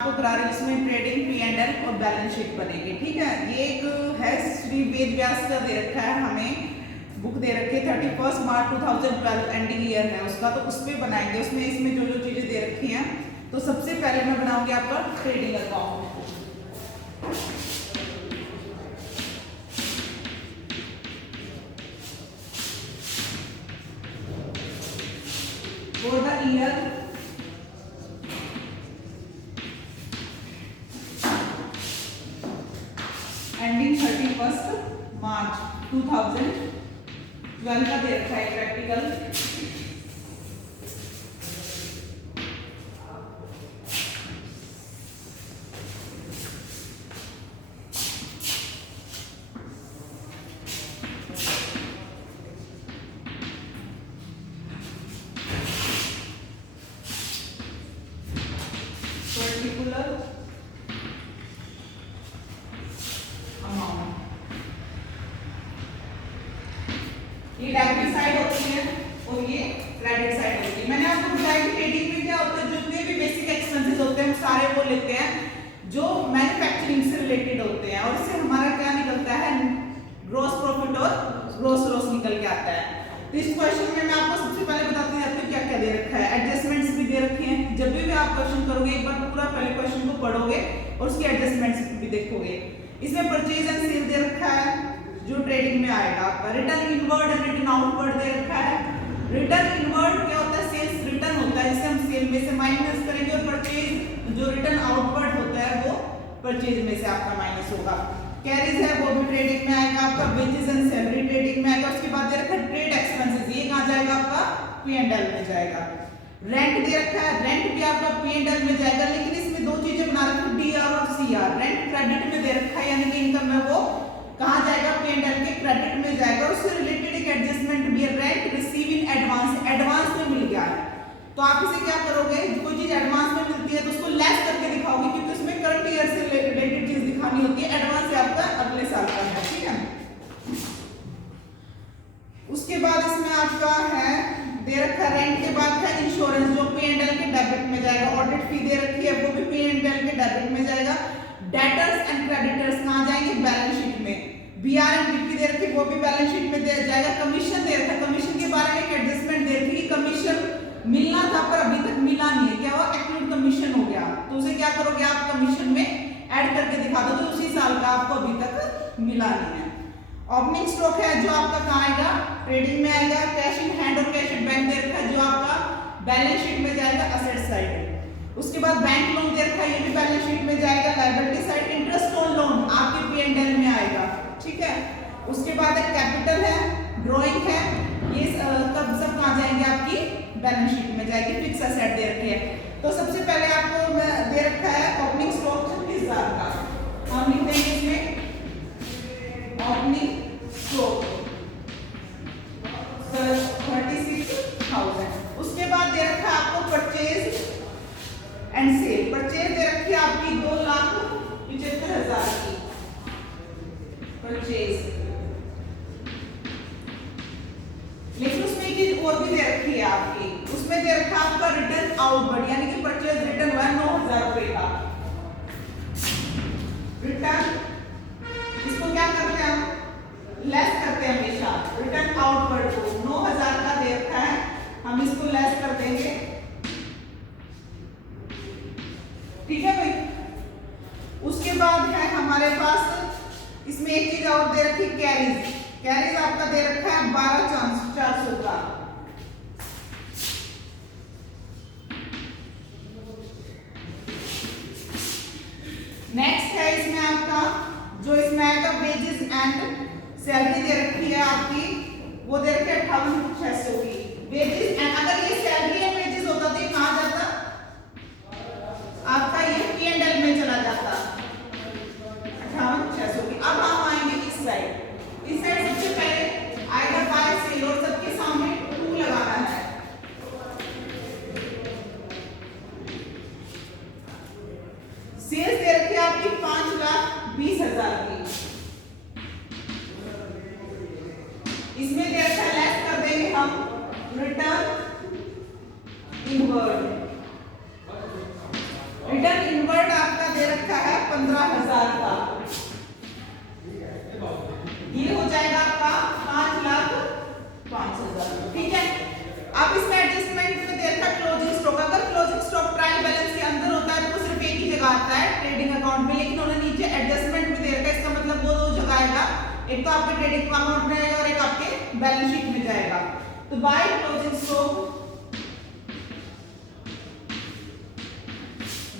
आपको करा रही हूँ इसमें ट्रेडिंग P&L और बैलेंस शीट बनेगी। ठीक है, ये एक है श्री वेद व्यास का दे रखा है, हमें बुक दे रखी है 31 मार्च 2012 एंडिंग ईयर है उसका, तो उस पर बनाएंगे। उसमें इसमें जो जो चीजें दे रखी हैं, तो सबसे पहले मैं बनाऊंगी आपका trading account. For the year ending 31 मार्च 2012 का दे रखा है प्रैक्टिकल। पर्टिकुलर ये डेबिट साइड होती है और ये क्रेडिट साइड होती है। मैंने आपको बताया कि ट्रेडिंग में क्या होता है, जितने भी बेसिक एक्सपेंसेस होते हैं हम सारे वो लेते हैं जो मैन्युफैक्चरिंग से रिलेटेड होते हैं, और इससे हमारा क्या निकलता है, ग्रॉस प्रॉफिट और ग्रॉस लॉस निकल के आता है। तो इस क्वेश्चन में मैं आपको सबसे पहले बताती जाती हूँ क्या क्या दे रखा है। एडजस्टमेंट्स भी दे रखी हैं। जब भी आप क्वेश्चन करोगे एक बार पूरा पहले क्वेश्चन को पढ़ोगे और उसकी एडजस्टमेंट्स भी देखोगे। इसमें परचेज एंड सेल दे रखा है जो ट्रेडिंग में आएगा आपका। Return inward and return outward दे रखा है। रिटर्न इनवर्ड क्या होता है, सेल्स रिटर्न होता है जिसे हम सेल में से माइनस करेंगे, और परचेज जो रिटर्न आउटवर्ड होता है वो परचेज में से आपका माइनस होगा। कैरीज है वो भी ट्रेडिंग में आएगा आपका। वेजेस एंड सैलरी ट्रेडिंग में आएगा। उसके बाद दे रखा है ट्रेड एक्सपेंसेस, ये कहां जाएगा आपका P&L में जाएगा। रेंट दे रखा है, रेंट भी आपका P&L में जाएगा, लेकिन इसमें दो चीजें बना रखी है, DR और CR। रेंट क्रेडिट में दे रखा है यानी कि इनकम है वो कहां जाएगा, P&L के क्रेडिट में जाएगा। और उससे रिलेटेड एक एडजस्टमेंट भी है, rent receive in advance, advance में मिल गया है तो आप इसे क्या करोगे, कोई चीज एडवांस में मिलती है तो उसको लेस करके दिखाओगे, क्योंकि उसमें करंट ईयर से रिलेटेड चीज दिखानी होती है। एडवांस है आपका अगले साल का है, ठीक है। उसके बाद इसमें आपका है दे रखा रेंट के बाद है इंश्योरेंस जो P&L के डेबिट में जाएगा। ऑडिट फी दे रखी है वो भी P&L के डेबिट में जाएगा। डेटर्स एंड क्रेडिटर्स कहां जाएंगे, बैलेंस शीट में। BR एंड BP दे रखी वो भी बैलेंस शीट में दे जाएगा। कमीशन दे रखा, कमीशन के बारे में एक एडजस्टमेंट दे रखी, कमीशन मिलना था पर अभी तक मिला नहीं है, क्या हुआ, एक्टिव कमीशन हो गया, तो उसे क्या करोगे आप कमीशन में ऐड करके दिखा दो, तो उसी साल का आपको अभी तक मिला नहीं है। ओपनिंग स्टॉक है जो आपका कहां आएगा, ट्रेडिंग में आएगा। कैश इन हैंड और कैश इन बैंक दे रखा है जो आपका बैलेंस शीट में जाएगा, असेट साइड। उसके बाद बैंक लोन दे रखा है, ये भी बैलेंस शीट में जाएगा, liability side. Interest on loan आपके P&L में आएगा, ठीक है। उसके बाद एक कैपिटल है, ड्राइंग है, ये कब सब कहां जाएंगे, आपकी बैलेंस शीट में जाएगी। फिक्स एसेट दे रखी है। तो सबसे पहले आपको दे रखा है ओपनिंग स्टॉक 36,000 का, हम लिख देंगे इसमें ओपनिंग स्टॉक 36,000। उसके बाद दे रखा है आपको परचेज एंड सेल। परचेज दे रखी है आपकी 2,75,000 की परचेज, लेकिन उसमें एक चीज और भी दे रखी है आपकी, उसमें दे रखा है आपका रिटर्न आउटवर्ड, यानी कि परचेज रिटर्न हुआ 9,000 रुपए का। रिटर्न इसको क्या करते हैं हम, लेस करते हैं हमेशा रिटर्न आउटवर्ड को। 9,000 का दे रखा है, हम इसको लेस कर देंगे, ठीक है भाई। उसके बाद है हमारे पास इसमें एक चीज और दे रखी, कैरीज। कैरीज आपका दे रखा है 12,400 का। नेक्स्ट है इसमें आपका जो इसमें आएगा वेजेस एंड सैलरी दे रखी है आपकी, वो दे रखी है 58,600 की। वेजेस एंड अगर ये सैलरी एंड वेजेस होता तो ये कहां जाता, आपका ये P&L में चला जाता 58,600 की। अब हम आएंगे इस साइड, इस साइड सबसे पहले आएगा बाय सेल, और सबके सामने 2 लगाना है। सेल्स दे रखी है आपकी 5,20,000 की। इसमें दे रखा है लेस कर देंगे हम रिटर्न इनवर्ड। रिटर्न इनवर्ड 15,000 का, ये हो जाएगा आपका 5,05,000। ठीक है, अब इसमें एडजस्टमेंट में दे रखा क्लोजिंग स्टॉक। अगर क्लोजिंग स्टॉक ट्रायल बैलेंस के अंदर होता है तो वो सिर्फ एक ही जगह आता है ट्रेडिंग अकाउंट में, लेकिन उन्होंने नीचे एडजस्टमेंट में दे रखा है, इसका मतलब वो दो जगह आएगा, एक तो आपके ट्रेडिंग अकाउंट में आएगा और एक आपके बैलेंस शीट में जाएगा। तो बाय क्लोजिंग स्टॉक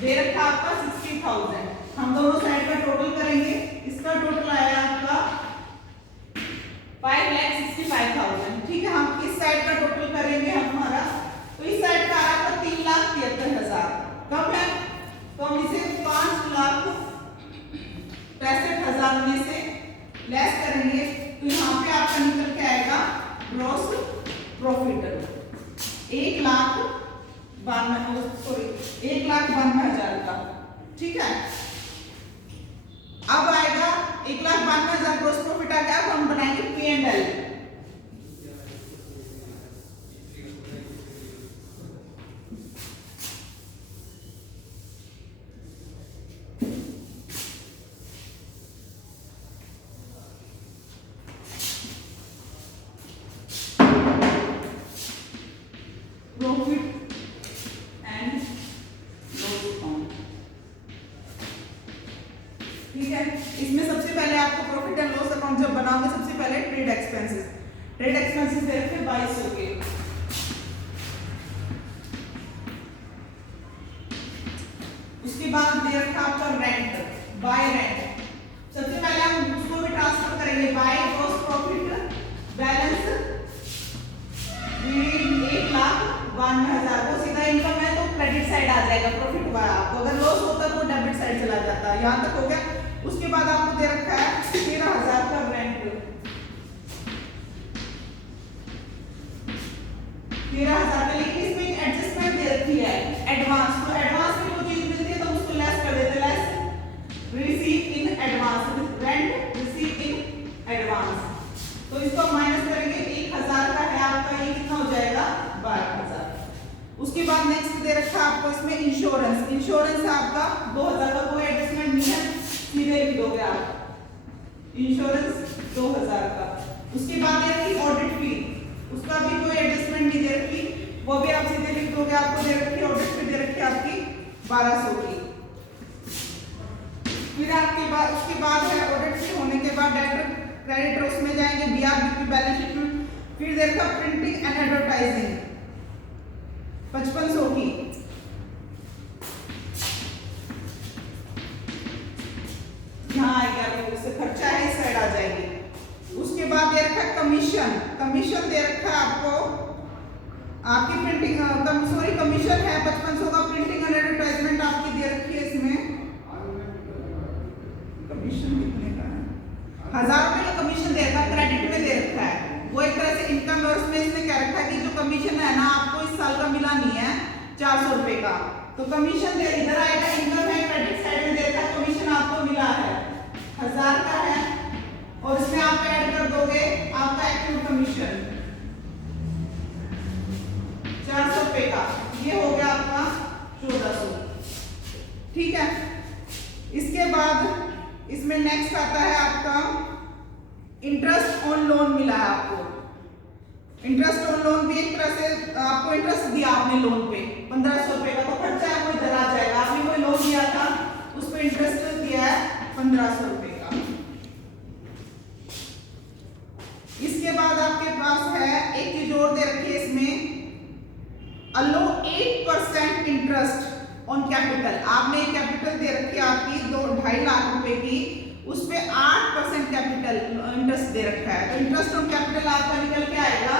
दे रखा आपका 60,000। हम दोनों साइड का टोटल करेंगे, इसका टोटल आएगा आपका 5,65,000। ठीक है, हम इस साइड का टोटल करेंगे हमारा, तो इस साइड का आ रहा है 3,73,000। कम है तो हम इसे 5,65,000 में से लेस करेंगे, तो यहाँ पे आपका निकल के आएगा ग्रॉस प्रॉफिट 1,92,000 का। ठीक है, अब आएगा 1,92,000 ग्रॉस प्रॉफिट आ गया। अब हम बनाएंगे P&L। Profit and loss account. ठीक है, इसमें सबसे पहले आपको प्रॉफिट एंड लॉस अकाउंट जब बनाओगे, सबसे पहले ट्रेड एक्सपेंसेस दे रखे 2200 के। उसके बाद दे रखा आपका रेंट, बाय रेंट। सबसे पहले हम उसको भी ट्रांसफर करेंगे, बाय ग्रॉस प्रॉफिट बैलेंस 1,92,000 को सीधा इनकम है तो क्रेडिट साइड आ जाएगा प्रॉफिट हुआ आपको, अगर लॉस होता तो डेबिट साइड चला जाता। यहाँ तक हो गया। उसके बाद आपको दे रखा है 13,000 का रेंट, 13,000 का, लेकिन इसमें एक एडजस्टमेंट दे रखी है एडवांस। तो एडवांस में वो चीज मिलती है तो उसको लेस कर देते, less receive in advance, rent receive in advance. तो इसको माइनस करेंगे, 1,000 का है आपका, ये कितना हो जाएगा 12,000। उसके बाद नेक्स्ट दे रखा आपको इसमें इंश्योरेंस। इंश्योरेंस है आपका 2,000 का, कोई एडजस्टमेंट नहीं है, सीधे लिख दोगे आप इंश्योरेंस 2,000 का। उसके बाद दे रखी ऑडिट फी, उसका भी कोई एडजस्टमेंट नहीं दे रखी, वो भी आप सीधे लिख दोगे। आपको दे रखी ऑडिट फी दे रखी आपकी 1,200 की। फिर आपके बाद उसके बाद है ऑडिट फी होने के बाद डेबिट क्रेडिटर उसमें जाएंगे, BRBP बैलेंस शीट में। फिर दे रखा प्रिंटिंग एंड एडवर्टाइजिंग 5,500 की। यहाँ आएगा, उससे खर्चा है, इस साइड आ जाएगी। उसके बाद दे रखा है कमीशन, कमीशन दे रखा है आपको आपकी प्रिंटिंग कमीशन है 5,500 का। प्रिंटिंग एंड एडवर्टाइजमेंट आपकी दे रखी है, इसमें कमीशन कितने का है, 1,000 रुपए का कमीशन दे रखा है, क्रेडिट में दे रखा है। वो एक तरह से इनकम है, उसमें इसने क्या रखा है कि जो कमीशन है ना आपको इस साल का मिला नहीं है 400 रुपए का, तो कमीशन दे इधर आएगा, इनकम है, क्रेडिट साइड में दे रखा है, कमीशन आपको मिला है 1,000 का है, और इसमें आप ऐड कर दोगे आपका एक्टिव कमीशन 400 रुपए का, ये हो गया आपका 1,400। ठीक है, इसके बाद इसमें नेक्स्ट आता है आपका इंटरेस्ट ऑन लोन मिला है आपको। इंटरेस्ट ऑन लोन भी एक तरह से आपको इंटरेस्ट दिया आपने लोन पे 1,500 रुपए का, तो खर्चा है वो इधर आ जाएगा। आपने कोई लोन लिया था उस पर इंटरेस्ट दिया है 1,500 रुपए का। इसके बाद आपके पास है एक चीज और दे रखी है इसमें, अलो 8% इंटरेस्ट ऑन कैपिटल। आपने कैपिटल दे रखी है आपकी 2.5 लाख रुपए की, उस पे 8% कैपिटल इंटरेस्ट दे रखा है। तो इंटरेस्ट ऑन कैपिटल आपका निकल के आएगा,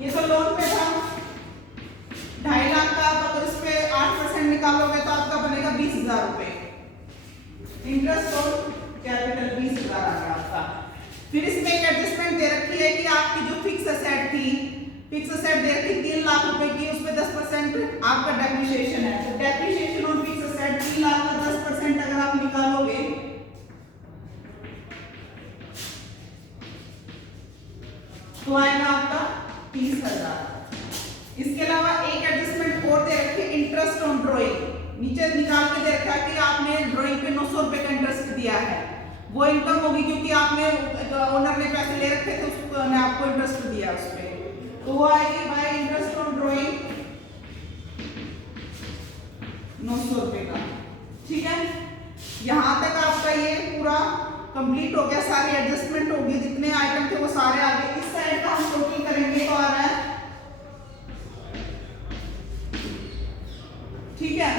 ये तो लोन पे था 2.5 लाख का, आप अगर इस पे 8% निकालोगे तो आपका बनेगा 20,000 रुपए। इंटरेस्ट ऑन कैपिटल 20,000 आ गया आपका। फिर इसमें एक एडजस्टमेंट दे रखी है कि आपकी जो फिक्स असेट थी, फिक्स असेट दे रखी 3 लाख रुपए की, उस पे 10% आपका डेप्रिसिएशन है। तो depreciation on fix asset 3 lakh का 10% अगर आप निकालोगे तो आएगा आपका 30,000। इसके अलावा एक एडजस्टमेंट और दे रखी है इंटरेस्ट ऑन ड्राइंग, नीचे निकाल के दे रखा है कि आपने ड्राइंग पे 900 रुपए का वो इनकम होगी क्योंकि आपने ओनर ने पैसे ले रखे थे, उसने आपको इंटरेस्ट दिया उस पे, तो वो आएगी बाय इंटरेस्ट ऑन ड्राइंग 900 रुपए का। ठीक है, यहां तक आपका ये पूरा कंप्लीट हो गया, सारी एडजस्टमेंट होगी, जितने आइटम थे वो सारे आ गए। इस साइड का हम टोटल करेंगे तो आ रहा है, ठीक है,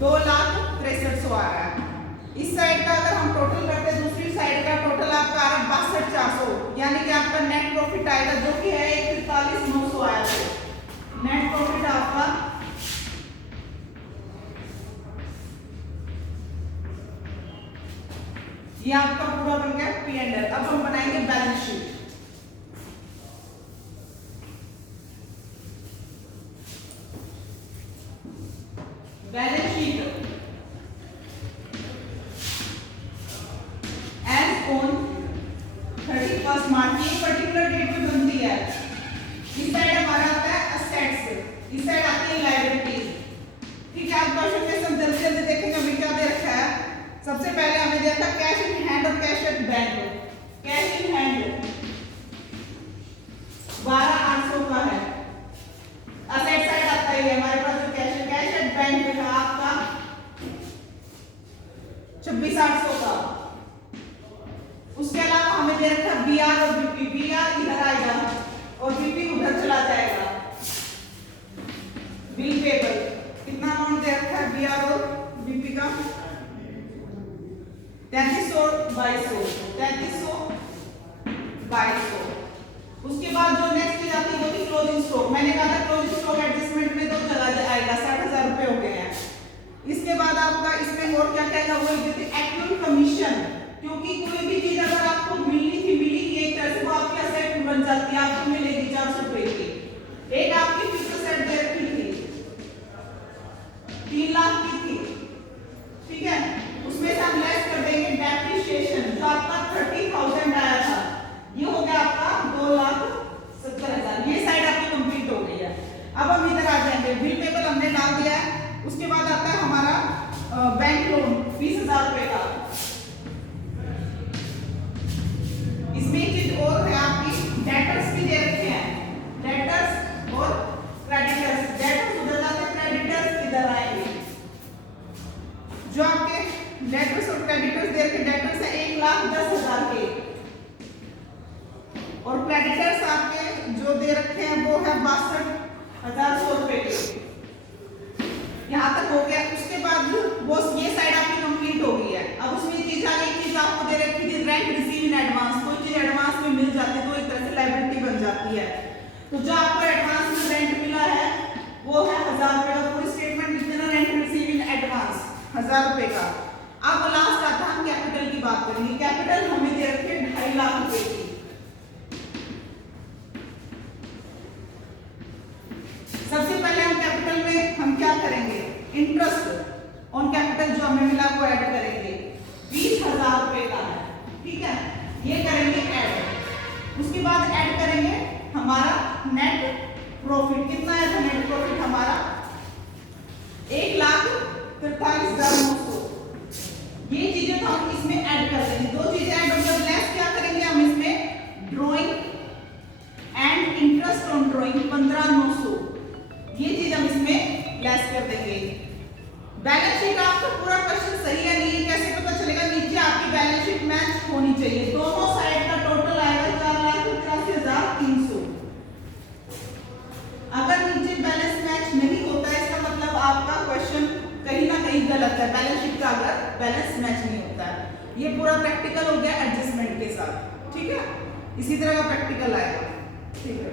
2,63,100 आ रहा है। इस साइड का अगर हम टोटल करते हैं, दूसरी साइड का टोटल आपका आ रहा है 62,400, यानी कि आपका नेट प्रॉफिट आएगा जो कि है 41,900 आया है। नेट प्रॉफिट आपका ये आपका पूरा बन गया P&L। अब हम बनाएंगे balance sheet. Balance sheet as on 31 March, ये पर्टिकुलर डेट पे बनती है। इस साइड हमारा आता है असेट्स, इस साइड आती है लायबिलिटीज। ठीक है, आप क्वेश्चन में सब जल्दी जल्दी देखेंगे हमें क्या दे रखा है। सबसे पहले हमें दे रखा है कैश इन हैंड और cash at bank. Cash in hand 12,800 का है, असेट साइड आता ही है हमारे पास जो कैश एट बैंक है आपका 26,800 का। उसके अलावा हमें दे रखा है बीआर और बीपी। बीआर इधर आएगा और बीपी उधर चला जाएगा। बिल पेबल कितना अमाउंट दे रखा है बीआर और बीपी का 33,200, 33,200। उसके बाद जो नेक्स्ट चीज आती है वो थी क्लोजिंग स्टॉक। मैंने कहा था क्लोजिंग स्टॉक एडजस्टमेंट में तो चला जाएगा, 60,000 रुपए हो गए हैं। इसके बाद आपका इसमें और क्या कहेगा वो एक्चुअल कमीशन, क्योंकि कोई भी चीज अगर आपको मिली एक तरह से वो आपकी असेट बन जाती है, आपको मिलेगी 400 रुपए की। एक आपकी फिक्स असेट दे रखी थी 3 लाख की थी, ठीक है, उसमें से हम लेस कर देंगे डेप्रिसिएशन जो आपका 30,000 आया था, ये हो गया आपका 2,70,000। ये साइड आपकी कंप्लीट हो गई है। अब हम इधर आ जाएंगे, बिल पेबल हमने डाल दिया है। उसके बाद आता है हमारा बैंक लोन 20,000 रुपए का। इसमें एक चीज और है आपकी, डेटर्स भी दे रखे हैं, डेटर्स और क्रेडिटर्स। डेटर्स उधर जाते हैं, क्रेडिटर्स इधर आएंगे। जो आपके डेटर्स और क्रेडिटर्स दे रखे, डेटर्स है 1,10,000 के और क्रेडिटर्स आपके जो दे रखे हैं वो है 62,100 रुपए के। यहाँ तक हो गया। उसके बाद वो ये साइड आपकी कंप्लीट हो गई है। अब उसमें चीज आ गई, चीज आपको दे रखी थी रेंट रिसीव इन एडवांस। कोई चीज एडवांस में मिल जाती है तो एक तरह से लायबिलिटी बन जाती है। तो जो आपको एडवांस में रेंट मिला है वो है 1,000 रुपए का। पूरी स्टेटमेंट लिख देना, रेंट रिसीव इन एडवांस 1,000 रुपए का। अब लास्ट आता है हम कैपिटल की बात करेंगे। कैपिटल हमें दे रखी है 2.5 लाख रुपए की। सबसे पहले हम कैपिटल में हम क्या करेंगे, इंटरेस्ट ऑन कैपिटल जो हमें मिला वो ऐड करेंगे, 20,000 रुपए का है, ठीक है, ये करेंगे ऐड। उसके बाद ऐड करेंगे हमारा नेट प्रॉफिट। कितना है तो नेट प्रॉफिट हमारा 1,43,900। ये चीजें तो हम इसमें ऐड कर देंगे। दो चीजें ऐड होंगी, लेस क्या करेंगे हम इसमें, drawing and interest on drawing 15,900। ये चीज हम इसमें लेस कर देंगे। बैलेंस शीट आपका पूरा क्वेश्चन सही है नहीं, कैसे पता चलेगा, नीचे आपकी बैलेंस शीट मैच होनी चाहिए। दोनों साइड का टोटल आएगा 4,83,300। अगर नीचे बैलेंस मैच नहीं होता है इसका मतलब आपका क्वेश्चन कहीं ना कहीं गलत है। बैलेंस शीट का अगर बैलेंस मैच नहीं होता है, ये पूरा प्रैक्टिकल हो गया एडजस्टमेंट के साथ, ठीक है। इसी तरह का प्रैक्टिकल आएगा, ठीक है।